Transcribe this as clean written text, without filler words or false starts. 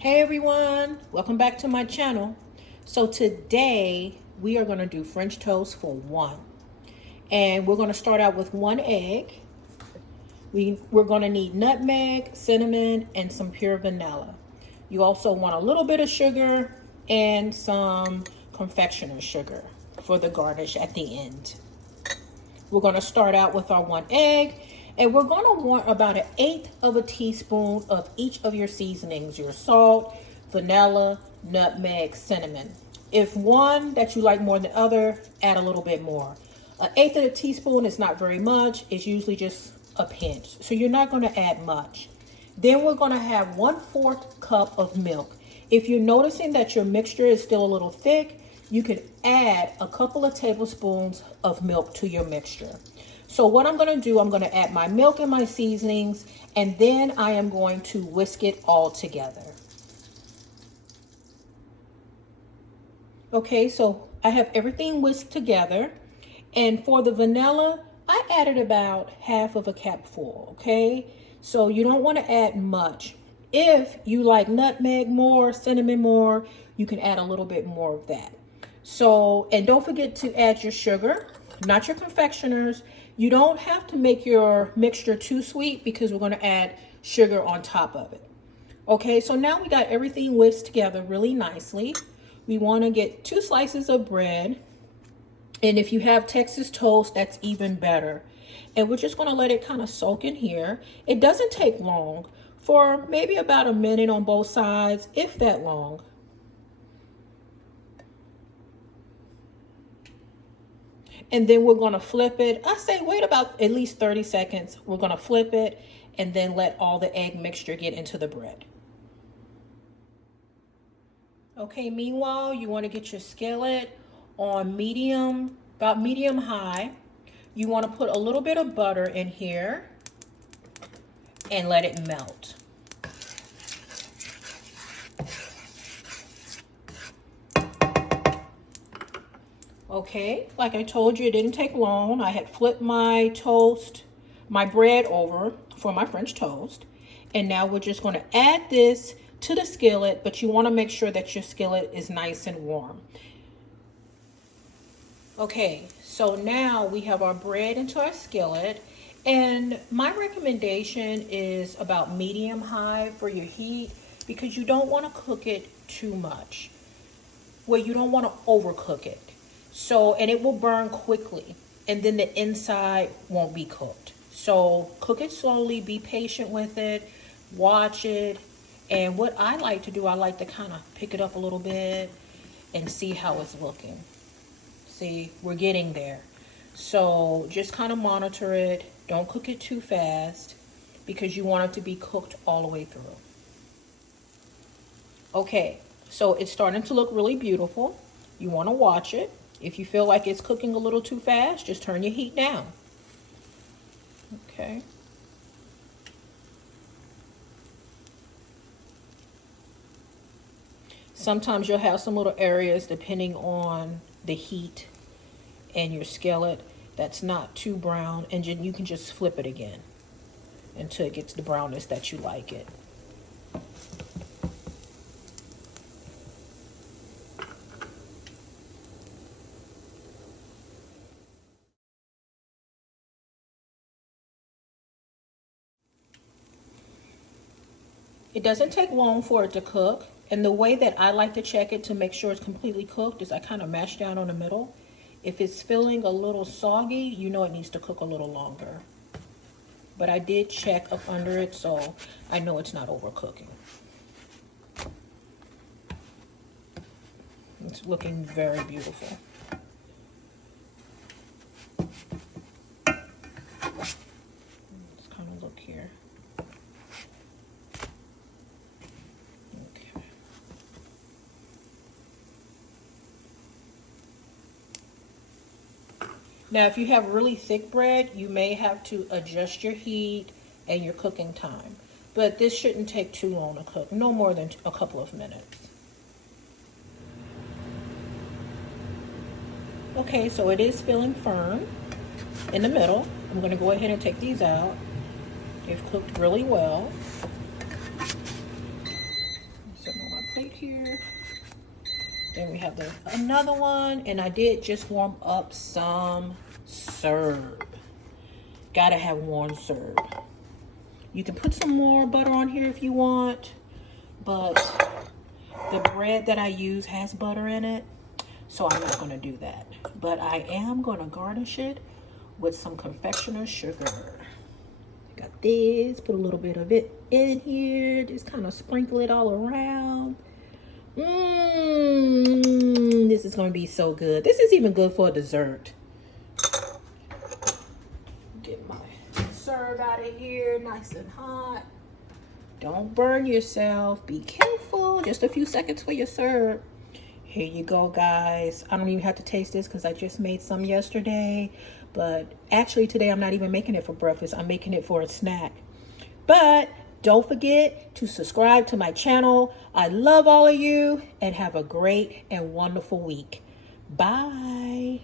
Hey everyone, welcome back to my channel. So today we are going to do French toast for one. And we're going to start out with one egg. We're going to need nutmeg, cinnamon, and some pure vanilla. You also want a little bit of sugar and some confectioner sugar for the garnish at the end. We're going to start out with our one egg, and we're going to want about 1/8 of a teaspoon of each of your seasonings, your salt, vanilla, nutmeg, cinnamon. If one that you like more than other, add a little bit more. 1/8 of a teaspoon is not very much. It's usually just a pinch. So you're not going to add much. Then we're going to have 1/4 cup of milk. If you're noticing that your mixture is still a little thick, you could add a couple of tablespoons of milk to your mixture. So what I'm going to do, I'm going to add my milk and my seasonings, and then I am going to whisk it all together. Okay, so I have everything whisked together. And for the vanilla, I added about 1/2 of a capful, okay? So you don't want to add much. If you like nutmeg more, cinnamon more, you can add a little bit more of that. So, and don't forget to add your sugar, not your confectioners. You don't have to make your mixture too sweet because we're going to add sugar on top of it. Okay, so now we got everything whisked together really nicely. We want to get 2 slices of bread. And if you have Texas toast, that's even better. And we're just going to let it kind of soak in here. It doesn't take long, for maybe about a minute on both sides, if that long. And then we're going to flip it. I say wait about at least 30 seconds. We're going to flip it and then let all the egg mixture get into the bread. Okay, meanwhile, you want to get your skillet on medium, about medium high. You want to put a little bit of butter in here and let it melt. Okay, like I told you, it didn't take long. I had flipped my toast, my bread over for my French toast. And now we're just going to add this to the skillet, but you want to make sure that your skillet is nice and warm. Okay, so now we have our bread into our skillet, and my recommendation is about medium high for your heat because you don't want to cook it too much. Well, you don't want to overcook it. So, and it will burn quickly, and then the inside won't be cooked. So cook it slowly, be patient with it, watch it. And what I like to do, I like to kind of pick it up a little bit and see how it's looking. See, we're getting there. So just kind of monitor it. Don't cook it too fast because you want it to be cooked all the way through. Okay, so it's starting to look really beautiful. You want to watch it. If you feel like it's cooking a little too fast, just turn your heat down. Okay. Sometimes you'll have some little areas depending on the heat and your skillet that's not too brown, and you can just flip it again until it gets the brownness that you like it. It doesn't take long for it to cook, and the way that I like to check it to make sure it's completely cooked is I kind of mash down on the middle. If it's feeling a little soggy, you know it needs to cook a little longer. But I did check up under it, so I know it's not overcooking. It's looking very beautiful. Let's kind of look here. Okay. Now, if you have really thick bread, you may have to adjust your heat and your cooking time. But this shouldn't take too long to cook, no more than a couple of minutes. Okay, so it is feeling firm in the middle. I'm going to go ahead and take these out. They've cooked really well. Set Then we have another one, and I did just warm up some syrup. Gotta have warm syrup. You can put some more butter on here if you want, but the bread that I use has butter in it, so I'm not gonna do that. But I am gonna garnish it with some confectioner's sugar. Got this, put a little bit of it in here, just kind of sprinkle it all around. This is gonna be so good. This is even good for a dessert. Get my syrup out of here, nice and hot. Don't burn yourself, be careful. Just a few seconds for your syrup. Here you go, guys. I don't even have to taste this because I just made some yesterday. But actually today I'm not even making it for breakfast. I'm making it for a snack. But don't forget to subscribe to my channel. I love all of you and have a great and wonderful week. Bye.